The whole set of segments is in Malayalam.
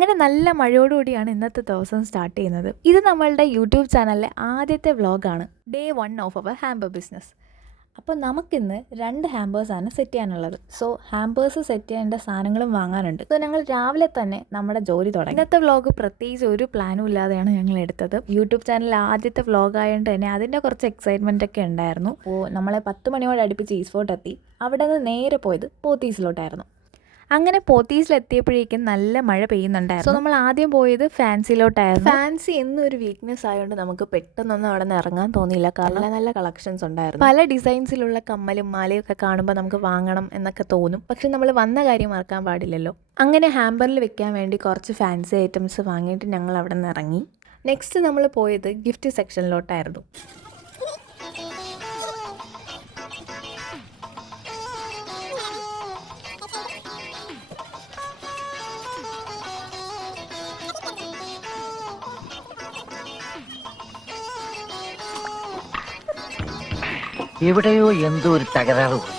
അങ്ങനെ നല്ല മഴയോടുകൂടിയാണ് ഇന്നത്തെ ദിവസം സ്റ്റാർട്ട് ചെയ്യുന്നത്. ഇത് നമ്മളുടെ യൂട്യൂബ് ചാനലിലെ ആദ്യത്തെ വ്ളോഗാണ്, day 1 of our hamper business. അപ്പോൾ നമുക്കിന്ന് 2 ഹാമ്പേഴ്സാണ് സെറ്റ് ചെയ്യാനുള്ളത്. സോ ഹാമ്പേഴ്സ് സെറ്റ് ചെയ്യേണ്ട സാധനങ്ങളും വാങ്ങാനുണ്ട്. സോ ഞങ്ങൾ രാവിലെ തന്നെ നമ്മുടെ ജോലി തുടങ്ങി. ഇന്നത്തെ വ്ളോഗ് പ്രത്യേകിച്ച് ഒരു പ്ലാനും ഇല്ലാതെയാണ് ഞങ്ങൾ എടുത്തത്. യൂട്യൂബ് ചാനലിൽ ആദ്യത്തെ വ്ളോഗ് ആയതുകൊണ്ട് തന്നെ അതിൻ്റെ കുറച്ച് എക്സൈറ്റ്മെൻ്റ് ഒക്കെ ഉണ്ടായിരുന്നു. അപ്പോൾ നമ്മൾ 10 മണിയോട് അടുപ്പിച്ച് ഈസ്ഫോർട്ട് എത്തി. അവിടെ നിന്ന് നേരെ പോയത് പോത്തീസിലോട്ടായിരുന്നു. അങ്ങനെ പോത്തീസിലെത്തിയപ്പോഴേക്കും നല്ല മഴ പെയ്യുന്നുണ്ടായിരുന്നു. സോ നമ്മൾ ആദ്യം പോയത് ഫാൻസിയിലോട്ടായിരുന്നു. ഫാൻസി എന്നൊരു വീക്ക്നെസ് ആയതുകൊണ്ട് നമുക്ക് പെട്ടെന്നൊന്നും അവിടെ നിന്ന് ഇറങ്ങാൻ തോന്നിയില്ല. കാരണം നല്ല കളക്ഷൻസ് ഉണ്ടായിരുന്നു. പല ഡിസൈൻസിലുള്ള കമ്മലും മാലയും ഒക്കെ കാണുമ്പോൾ നമുക്ക് വാങ്ങണം എന്നൊക്കെ തോന്നും. പക്ഷെ നമ്മൾ വന്ന കാര്യം മറക്കാൻ പാടില്ലല്ലോ. അങ്ങനെ ഹാമ്പറിൽ വെക്കാൻ വേണ്ടി കുറച്ച് ഫാൻസി ഐറ്റംസ് വാങ്ങിയിട്ട് ഞങ്ങൾ അവിടെ നിന്ന് ഇറങ്ങി. നെക്സ്റ്റ് നമ്മൾ പോയത് ഗിഫ്റ്റ് സെക്ഷനിലോട്ടായിരുന്നു. എവിടെയോ എന്തോ ഒരു തകരാറ് പോലെ.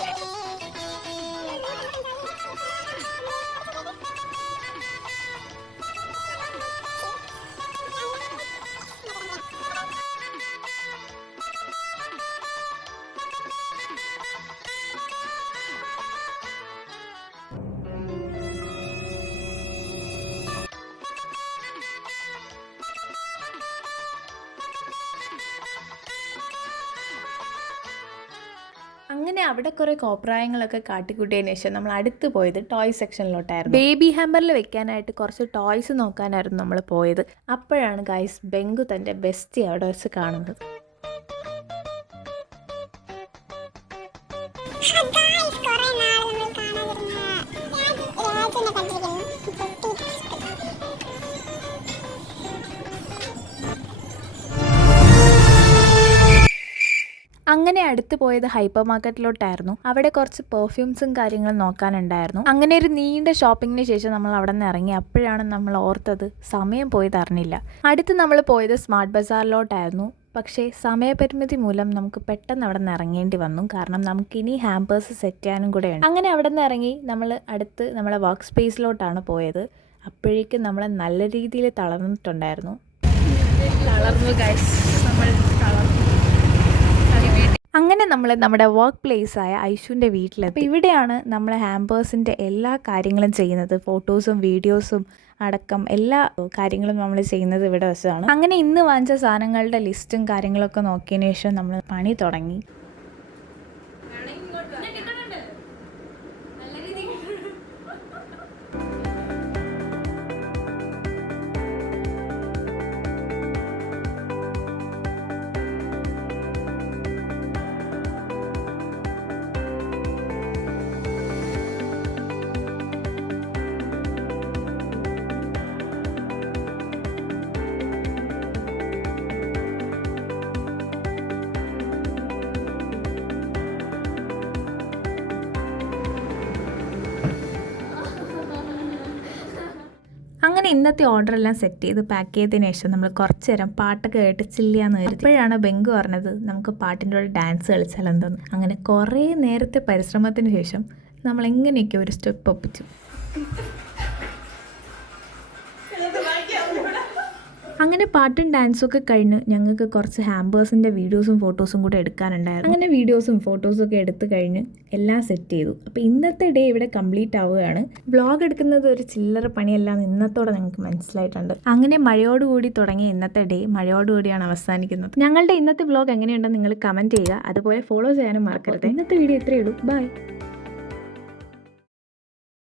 അങ്ങനെ അവിടെ കുറേ കോപ്രായങ്ങളൊക്കെ കാട്ടിക്കൂട്ടിയതിന് ശേഷം നമ്മൾ അടുത്ത് പോയത് ടോയ് സെക്ഷനിലോട്ടായിരുന്നു. ബേബി ഹാമ്പറിൽ വെക്കാനായിട്ട് കുറച്ച് ടോയ്സ് നോക്കാനായിരുന്നു നമ്മൾ പോയത്. അപ്പോഴാണ് ഗൈസ് ബെങ്കു തൻ്റെ ബെസ്റ്റ് അവിടെ വെച്ച് കാണുന്നത്. അങ്ങനെ അടുത്ത് പോയത് ഹൈപ്പർ മാർക്കറ്റിലോട്ടായിരുന്നു. അവിടെ കുറച്ച് പെർഫ്യൂംസും കാര്യങ്ങളും നോക്കാനുണ്ടായിരുന്നു. അങ്ങനെ ഒരു നീണ്ട ഷോപ്പിങ്ങിന് ശേഷം നമ്മൾ അവിടെ നിന്ന് ഇറങ്ങി. അപ്പോഴാണ് നമ്മൾ ഓർത്തത് സമയം പോയത് അറിഞ്ഞില്ല. അടുത്ത് നമ്മൾ പോയത് സ്മാർട്ട് ബസാറിലോട്ടായിരുന്നു. പക്ഷേ സമയപരിമിതി മൂലം നമുക്ക് പെട്ടെന്ന് അവിടെ നിന്ന് ഇറങ്ങേണ്ടി വന്നു. കാരണം നമുക്കിനി ഹാമ്പേഴ്സ് സെറ്റ് ചെയ്യാനും കൂടെ ഉണ്ട്. അങ്ങനെ അവിടെ നിന്ന് ഇറങ്ങി നമ്മൾ അടുത്ത് നമ്മളെ വർക്ക് സ്പേസിലോട്ടാണ് പോയത്. അപ്പോഴേക്കും നമ്മൾ നല്ല രീതിയിൽ തളർന്നിട്ടുണ്ടായിരുന്നു. അങ്ങനെ നമ്മൾ നമ്മുടെ വർക്ക് പ്ലേസായ ഐഷുവിൻ്റെ വീട്ടിലെത്തി. അപ്പോൾ ഇവിടെയാണ് നമ്മൾ ഹാമ്പേഴ്സിൻ്റെ എല്ലാ കാര്യങ്ങളും ചെയ്യുന്നത്. ഫോട്ടോസും വീഡിയോസും അടക്കം എല്ലാ കാര്യങ്ങളും നമ്മൾ ചെയ്യുന്നത് ഇവിടെ വെച്ചാണ്. അങ്ങനെ ഇന്ന് വാങ്ങിച്ച സാധനങ്ങളുടെ ലിസ്റ്റും കാര്യങ്ങളൊക്കെ നോക്കിയതിന് ശേഷം നമ്മൾ പണി തുടങ്ങി. അങ്ങനെ ഇന്നത്തെ ഓർഡറെല്ലാം സെറ്റ് ചെയ്ത് പാക്ക് ചെയ്തതിന് ശേഷം നമ്മൾ കുറച്ച് നേരം പാട്ടൊക്കെ കേട്ട് ചില്ലിയാന്ന് കരുതി. അപ്പോഴാണ് ബെങ്കു പറഞ്ഞത് നമുക്ക് പാട്ടിൻ്റെ കൂടെ ഡാൻസ് കളിച്ചാലെന്തെന്ന്. അങ്ങനെ കുറേ നേരത്തെ പരിശ്രമത്തിന് ശേഷം നമ്മൾ എങ്ങനെയൊക്കെ ഒരു സ്റ്റെപ്പ് ഒപ്പിച്ചു. അങ്ങനെ പാട്ടും ഡാൻസും ഒക്കെ കഴിഞ്ഞ് ഞങ്ങൾക്ക് കുറച്ച് ഹാമ്പേഴ്സിൻ്റെ വീഡിയോസും ഫോട്ടോസും കൂടെ എടുക്കാനുണ്ടായിരുന്നു. അങ്ങനെ വീഡിയോസും ഫോട്ടോസും ഒക്കെ എടുത്തു കഴിഞ്ഞ് എല്ലാം സെറ്റ് ചെയ്തു. അപ്പോൾ ഇന്നത്തെ ഡേ ഇവിടെ കംപ്ലീറ്റ് ആവുകയാണ്. വ്ളോഗ് എടുക്കുന്നത് ഒരു ചില്ലറ പണിയെല്ലാം ഇന്നത്തോടെ നിങ്ങൾക്ക് മനസ്സിലായിട്ടുണ്ട്. അങ്ങനെ മഴയോടുകൂടി തുടങ്ങിയ ഇന്നത്തെ ഡേ മഴയോടുകൂടിയാണ് അവസാനിക്കുന്നത്. ഞങ്ങളുടെ ഇന്നത്തെ വ്ളോഗ് എങ്ങനെയുണ്ടെന്ന് നിങ്ങൾ കമൻറ്റ് ചെയ്യുക. അതുപോലെ ഫോളോ ചെയ്യാനും മറക്കരുത്. ഇന്നത്തെ വീഡിയോ ഇത്രയേ ഉള്ളൂ. ബൈ.